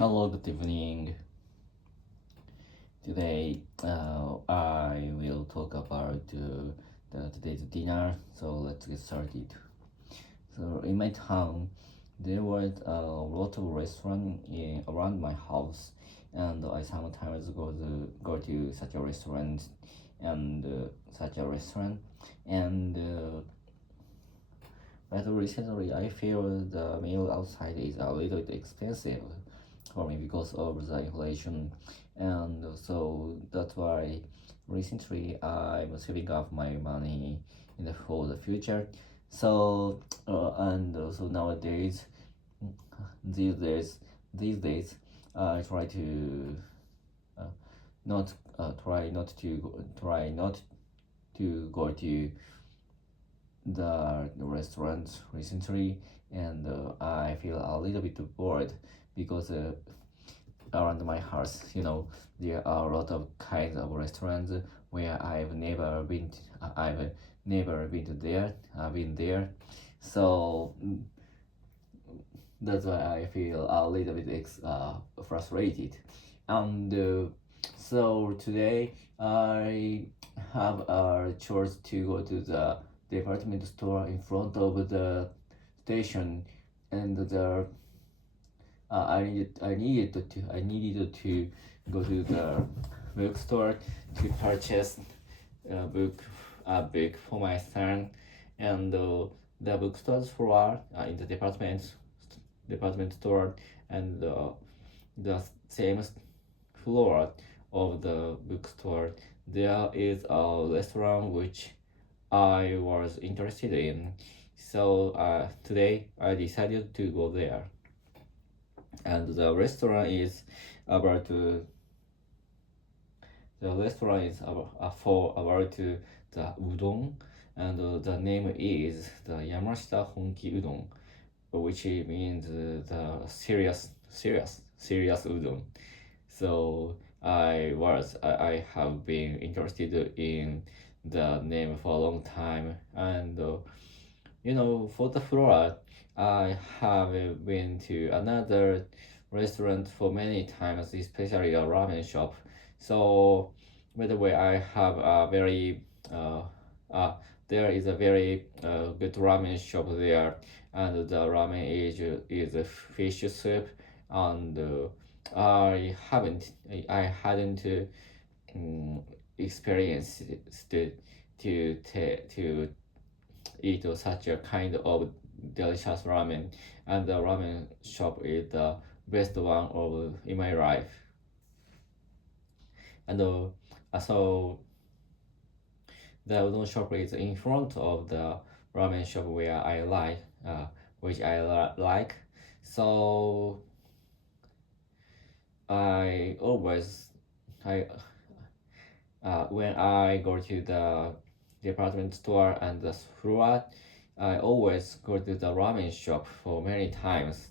Hello, good evening. Today, I will talk about today's dinner. So let's get started. So in my town, there was a lot of restaurant around my house, and I sometimes go to such a restaurant, and such a restaurant, and but recently I feel the meal outside is a little bit expensive for me because of the inflation, and so that's why recently I'm saving up my money for the future. So so nowadays, these days, these days, I try to uh, not try not to go to the restaurant recently, and I feel a little bit bored because around my house, there are a lot of kinds of restaurants where I've never been to there. I've been there, so that's why I feel a little bit frustrated. And so today I have a choice to go to the department store in front of the station, and I needed to go to the bookstore to purchase a book for my son, and the bookstores floor in the department store, and the same floor of the bookstore there is a restaurant which I was interested in. So today I decided to go there, and about to the restaurant is about the udon, and the name is the Yamashita Honki Udon, which means the serious udon. So I have been interested in the name for a long time, and for the floor, I have been to another restaurant for many times, especially a ramen shop. So, by the way, I have a very there is a very good ramen shop there, and the ramen is a fish soup, and I hadn't experienced to eat such a kind of delicious ramen, and the ramen shop is the best one of in my life. And so the udon shop is in front of the ramen shop where I like, which like. So I always I when I go to the department store and the floor, I always go to the ramen shop for many times,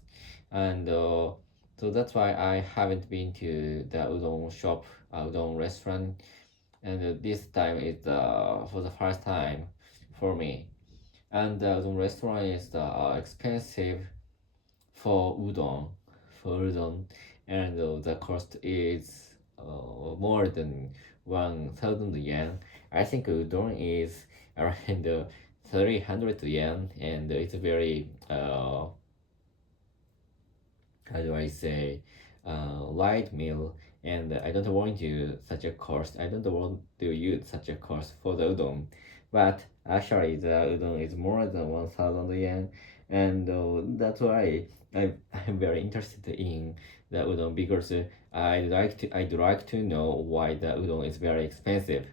and so that's why I haven't been to the udon shop, udon restaurant, and this time is for the first time for me. And the udon restaurant is expensive for udon, and the cost is more than 1,000 yen. I think udon is around 300 yen, and it's very how do I say, light meal. And I don't want to such a cost. I don't want to use such a cost for the udon, but actually the udon is more than 1,000 yen, and that's why I'm very interested in the udon because I'd like to know why the udon is very expensive.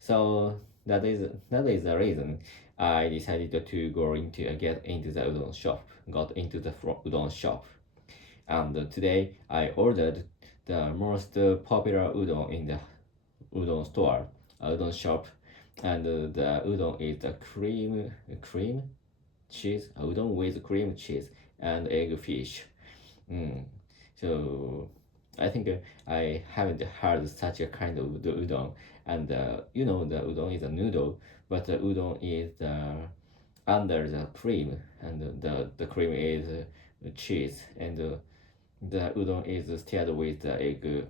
So that is the reason I decided to get into the udon shop, got into the udon shop, and today I ordered the most popular udon in the udon store, udon shop, and the udon is the cream cheese, udon with cream cheese and egg fish. Mm. So I think I haven't had such a kind of the udon, and the udon is a noodle, but the udon is under the cream, and the cream is cheese, and the udon is stirred with the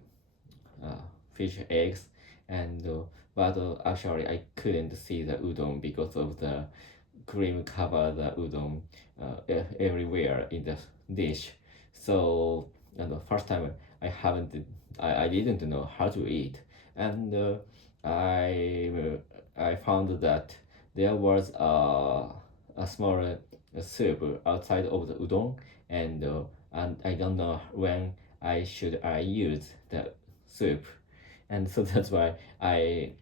uh, fish eggs, and but actually I couldn't see the udon because of the cream cover the udon everywhere in the dish. So and the first time I didn't know how to eat, and I found that there was a small soup outside of the udon, and I don't know when I use the soup, and so that's why I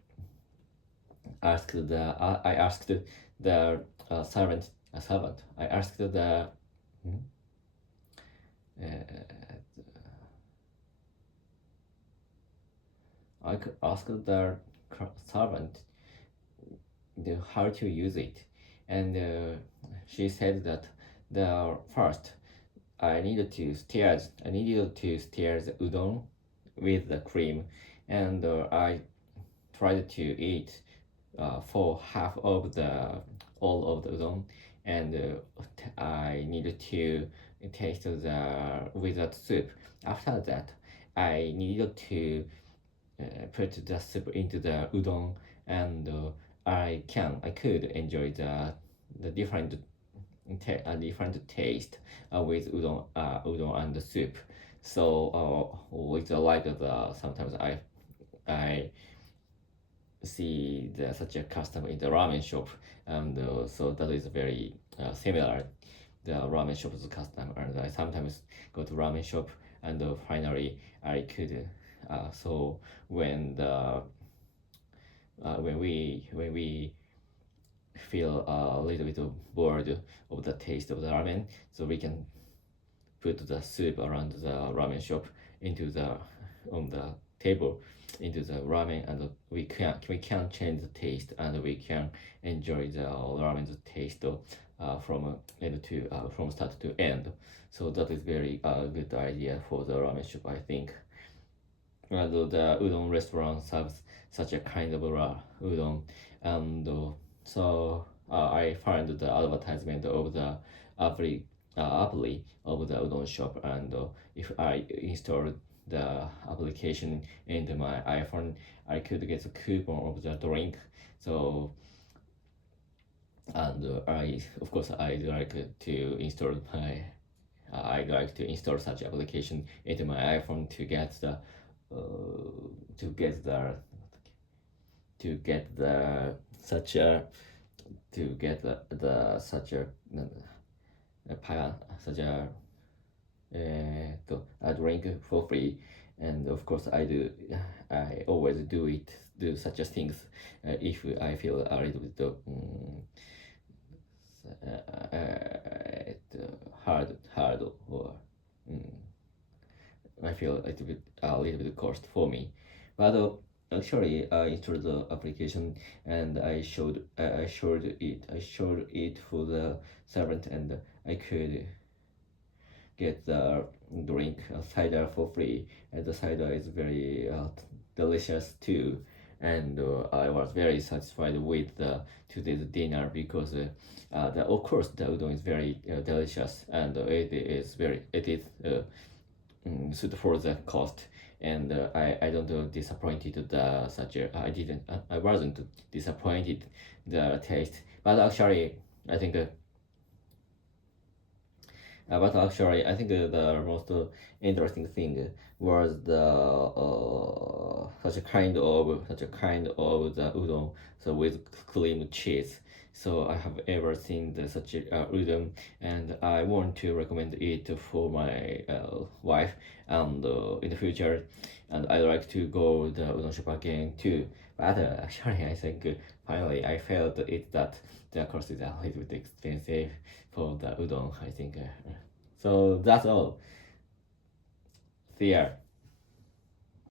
asked the servant. I asked the uh, I could ask the servant how to use it, and she said that the first I needed to stir the udon with the cream, and I tried to eat for half of the all of the udon, and I needed to taste the without soup. After that, I needed to put the soup into the udon, and I could enjoy the different taste with udon and the soup. So with the like the sometimes I see such a custom in the ramen shop, and so that is very similar the ramen shop's custom, and I sometimes go to ramen shop, and finally I could so when we feel a little bit bored of the taste of the ramen, so we can put the soup around the ramen shop into the on the table into the ramen, and we can change the taste, and we can enjoy the ramen's taste from end to from start to end. So that is very good idea for the ramen shop, I think. And the udon restaurant serves such a kind of udon, and I find the advertisement of the appli of the udon shop, and if I install the application into my iPhone, I could get a coupon of the drink. So and of course I'd like to install my I'd like to install such application into my iPhone to get the to get the such a to get the such a such a drink for free, and of course I always do such a things if I feel a little bit hard, or mm, I feel a little bit cost for me, but actually I installed the application, and I showed it for the servant, and I could get the drink cider for free, and the cider is very delicious too, and I was very satisfied with today's dinner, because of course the udon is very delicious, and it is suit for the cost, and I don't disappointed the such a, I wasn't disappointed the taste, but actually I think the most interesting thing was the such a kind of the udon, so with cream cheese. So I have ever seen such a udon, and I want to recommend it for my wife, and in the future, and I like to go the udon shop again too. But actually, I think finally I felt it that the cost is a little bit expensive for the udon. I think. So that's all. See ya.